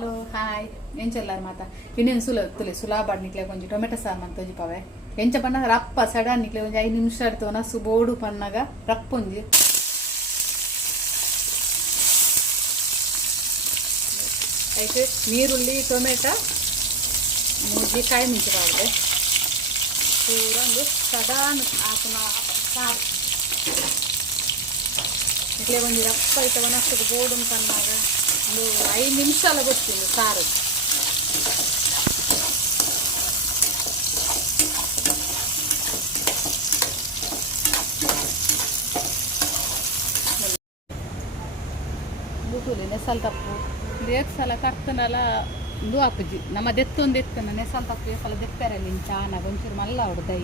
hello hi ಎಂಚಲ್ಲಾರ ಮಾತಾ ಇನ್ನೇನು ಸುಲಭ ನಿಕ್ಲೆ ಕೊಂಚ ಟೊಮೆಟೊ ಸಾರು ಮಂತೊಂಜಿ ಪವೆ ಎಂಚ ಪನ್ನಾಗ ರಪ್ಪ ಸಡನ್ ನಿಕ್ಲೆ ಒಂಜಿ 5 ನಿಮಿಷ ಆಡ್ತು ನಸು ಬೋಡು ಪನ್ನಾಗ ರಪ್ಪೊಂಜಿ ಐತೆ ನೀರುಳ್ಳಿ ಟೊಮೆಟೊ ಮೂಜಿ ಕಾಯಿ ಮುಂಚೆ ಬಾರ್ದೆ ಪೂರ ಒಂದು ಸಡನ್ ಹಾಕುನ ಸಾರು ನಿಕ್ಲೆ ಒಂಜಿ ರಪ್ಪ ಐತೆ ಒನಸ್ತು ಬೋಡು ಪನ್ನಾಗ ಒಂದು 5 ನಿಮಿಷ ಎಲ್ಲ ಗೊತ್ತಿಲ್ಲ ಸಾರು ನೆಸಲ್ ತಪ್ಪು ದೇಕ್ ಸಲ ಕರ್ತನಲ್ಲ ಇದು ಅಪ್ಪಜಿ ನಮ್ಮ ದೆತ್ತೊಂದು ಎತ್ತನ ನೆಸಲ್ ತಪ್ಪು ಸಲ ದೆತ್ತರಲ್ಲಿ ಚಾನಾಗ ಒಂಚೂರು ಮಲ್ಲ ಅವಡು ದೈ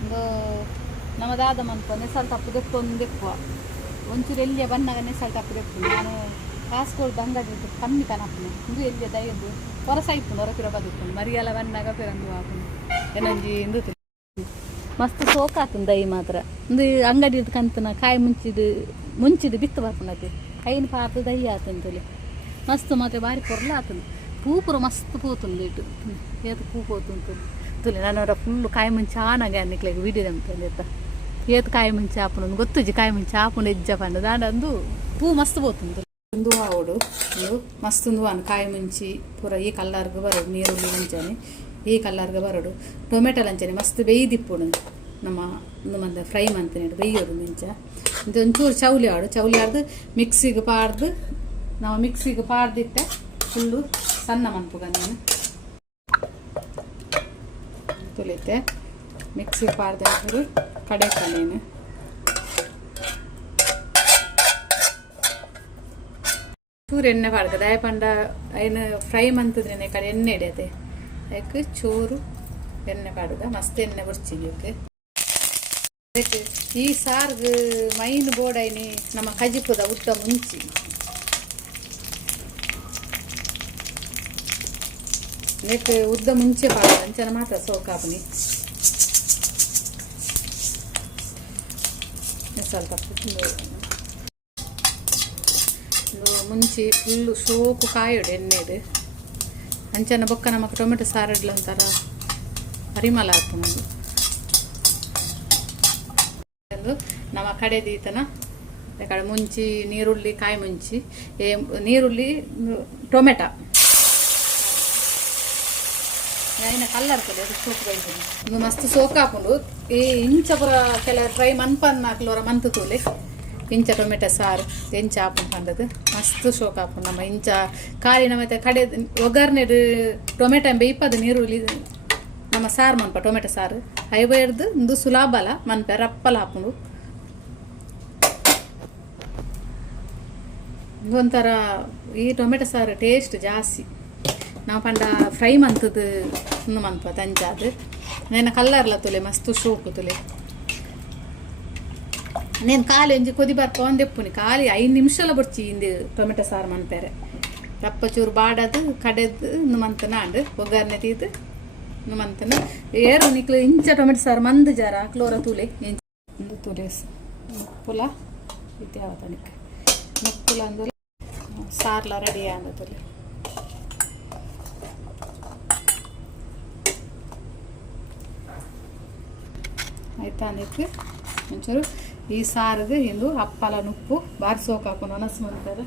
ಒಂದು ನಮ್ಮ ದಾದ ಮನ್ಪ ನೆಸಲ್ ತಪ್ಪು ದೆತ್ತೊಂದು ದೆಪ್ಪುವ ಒಂಚೂರು ಎಲ್ಲಿಯ ಬನ್ನಾಗ ನೆಸಲ್ ತಪ್ಪು ದೆಪ್ಪು ನಾನು ಕಾಸ್ಕೊಳ್ದು ಅಂಗಡಿ ಕಮ್ಮಿ ಕನಪ್ಪನು ಇದು ಎಲ್ಲಿಯ ದಯದು ಹೊರಸಾಯ್ತು ಹೊರಪಿರ ಬದುಕು ಮರಿಯೆಲ್ಲ ಬನ್ನಾಗ ಪಿರಂದು ಹಾಕೊಂಡು ಏನಂಜಿ ಇಂದು ಮಸ್ತ್ ಸೋಕಾತು ದೈ ಮಾತ್ರ ಒಂದು ಅಂಗಡಿ ಕಂತನ ಕಾಯಿ ಮುಂಚಿದು ಬಿತ್ತು ಬರ್ಪುನದು ಕೈನ ಪಾತು ದೈ ಆತಂತಲಿ ಮಸ್ತ್ ಮಾತ್ರ ಬಾರಿ ಕೊರ್ಲ ಆತಂದು ಪೂಪುರ ಮಸ್ತ್ ಪೋತುಂದು ಇಟ್ಟು ಏತು ಪೂ ಪೋತುಂತು ತುಲಿ ನಾನು ಫುಲ್ಲು ಕಾಯಿ ಮುಂಚೆ ಆನಾಗೆ ಅನ್ನಿಕ್ಲೆಗೆ ವಿಡಿದಂತಂದು ಎತ್ತ ಏತು ಕಾಯಿ ಮುಂಚೆ ಆಪುನ ಗೊತ್ತುಜಿ ಕಾಯಿ ಮುಂಚೆ ಆಪುನ ಎಜ್ಜ ಪಂಡ ದಾಂಡು ಪೂ ಮಸ್ತ್ ಪೋತುಂದು ಒಂದು ಆವಡು ಒಂದು ಮಸ್ತೊಂದು ಅನ್ ಕಾಯಿ ಮುಂಚಿ ಪೂರ ಈ ಕಲ್ಲರ್ಗೆ ಬರೋಡು ನೀರುಳ್ಳಿ ಮುಂಚಾನೆ ಈ ಕಲ್ಲರ್ಗೆ ಬರೋಡು ಟೊಮೆಟೊ ಲಂಚನೆ ಮಸ್ತ್ ಬೇಯ್ದಿಪ್ಪುಡು ನಮ್ಮ ಒಂದು ಮಂದ ಫ್ರೈ ಮಂತನೇಡು ಬೇಯೋದು ಮುಂಚ ಇದು ಒಂಚೂರು ಚೌಲಿ ಆಡ್ದು ಮಿಕ್ಸಿಗೆ ಪಾಡ್ದು ನಾವು ಮಿಕ್ಸಿಗೆ ಪಾಡ್ದಿಟ್ಟೆ ಫುಲ್ಲು ಸಣ್ಣ ಮನ್ಪುಗ ನೀನು ತುಳಿತೆ ಮಿಕ್ಸಿಗೆ ಪಾಡ್ದೆ ಅಂತಾರೆ ಕಡೆ ಕಲೇನು ಚೂರು ಎಣ್ಣೆ ಪಾಡ್ಗ ದಯ ಪಂಡ ಏನು ಫ್ರೈ ಮಂತದ್ರೇನೆ ಕಡೆ ಎಣ್ಣೆ ಹಿಡಿಯತೆ ಅದಕ್ಕೆ ಚೂರು ಎಣ್ಣೆ ಪಾಡ್ಗ ಮಸ್ತ್ ಎಣ್ಣೆ ಬುಡ್ಚಿದ್ಯಕ್ಕೆ ಅದಕ್ಕೆ ಈ ಸಾರ್ಗೆ ಮೈನ್ ಬೋಡೈನಿ ನಮ್ಮ ಕಜಿಪುದ ಉದ್ದ ಮುಂಚಿ ಅದಕ್ಕೆ ಉದ್ದ ಮುಂಚೆ ಪಾಡ ಅಂಚನ ಮಾತ್ರ ಸೋಕಾಪನಿ ಸ್ವಲ್ಪ ಮುಂಚಿ ಫುಲ್ಲು ಸೋಕು ಕಾಯೋಡು ಎಣ್ಣೆದು ಅಂಚನ ಬೊಕ್ಕ ನಮಕ್ ಟೊಮೆಟೊ ಸಾರಡ್ಲ ಒಂಥರ ಪರಿಮಳ ಆಯ್ತು ನಮ್ಗೆ ನಮ್ಮ ಕಡೆ ದೀತನ ಕಡೆ ಮುಂಚಿ ನೀರುಳ್ಳಿ ಕಾಯಿ ಮುಂಚಿ ನೀರುಳ್ಳಿ ಟೊಮೆಟೊ ಐನ ಕಲ್ಲರ್ ಕಡೆ ಅದು ಸೋಕು ಬೈತೀನಿ ಒಂದು ಮಸ್ತ್ ಸೋಕಾಪುಂಡು ಈ ಇಂಚ ಪುರ ಕೆಲ ಫ್ರೈ ಮನ್ಪನ್ನ ಹಾಕ್ಲೋರ ಮಂತು ತೂಲೆ ಇಂಚ ಟೊಮೆಟೊ ಸಾರು ಎಂಚ ಹಾಕೊಂಡು ಬಂದದ್ದು ಮಸ್ತ್ ಶೋಕ್ ಹಾಕೊಂಡು ನಮ್ಮ ಇಂಚ ಕಾಲಿನ ಮತ್ತೆ ಕಡೆ ಒಗ್ಗರ್ನೆಡು ಟೊಮೆಟೊ ಬೇಯ್ಪದು ನೀರುಳ್ಳಿ ನಮ್ಮ ಸಾರು ಮನ್ಪ ಟೊಮೆಟೊ ಸಾರು ಐಬರ್ದು ಒಂದು ಸುಲಭಲ ಮನ್ಪ ರಪ್ಪಲ ಹಾಕೊಂಡು ಒಂಥರ ಈ ಟೊಮೆಟೊ ಸಾರು ಟೇಸ್ಟ್ ಜಾಸ್ತಿ ನಾವು ಪಂಡ ಫ್ರೈ ಮಂತದ್ದು ಒಂದು ಮನ್ಪ ತಂಚಾದು ನೇನ ಕಲ್ಲರ್ಲ ತುಲೆ ಮಸ್ತ್ ಶೋಕು ತುಲೆ నేను కాలి ఎంచి కొద్ది బర్పని తెప్పుని కాలి 5 నిమిషాల బొచ్చి ఇంది టొమాటో సారు మన్పేರೆ ರಪ್ಪ ಚೂರು ಬಾಡದು ಕಡೆದು ಮಂತನ ಅಂಡು ಒಗ್ಗರ್ನೆ ತೀತು ಮಂತನ ಏರು ನಿಕ್ಲು ಇಂಚ ಟೊಮೆಟೊ ಸಾರು ಮಂದು ಜಾರ ಕ್ಲೋರ ತೂಲೆ ಒಂದು ತುಲೇಸ್ ಮುಪ್ಪುಲ ಇತ್ಯಾವತನಿಕ್ಕೆ ಮುಪ್ಪುಲ ಅಂದ್ರೆ ಸಾರ್ಲ ರೆಡಿ ಅಂದ ತುಲೆ ಆಯ್ತಾ ಅದಕ್ಕೆ ಒಂಚೂರು ಈ ಸಾರಿಗೆ ಇಂದು ಅಪ್ಪಲ ನುಪ್ಪು ಬಾರಿ ಸೋಕಾಕೊಂಡು ಅನಸ್ ಮಾಡ್ತಾರೆ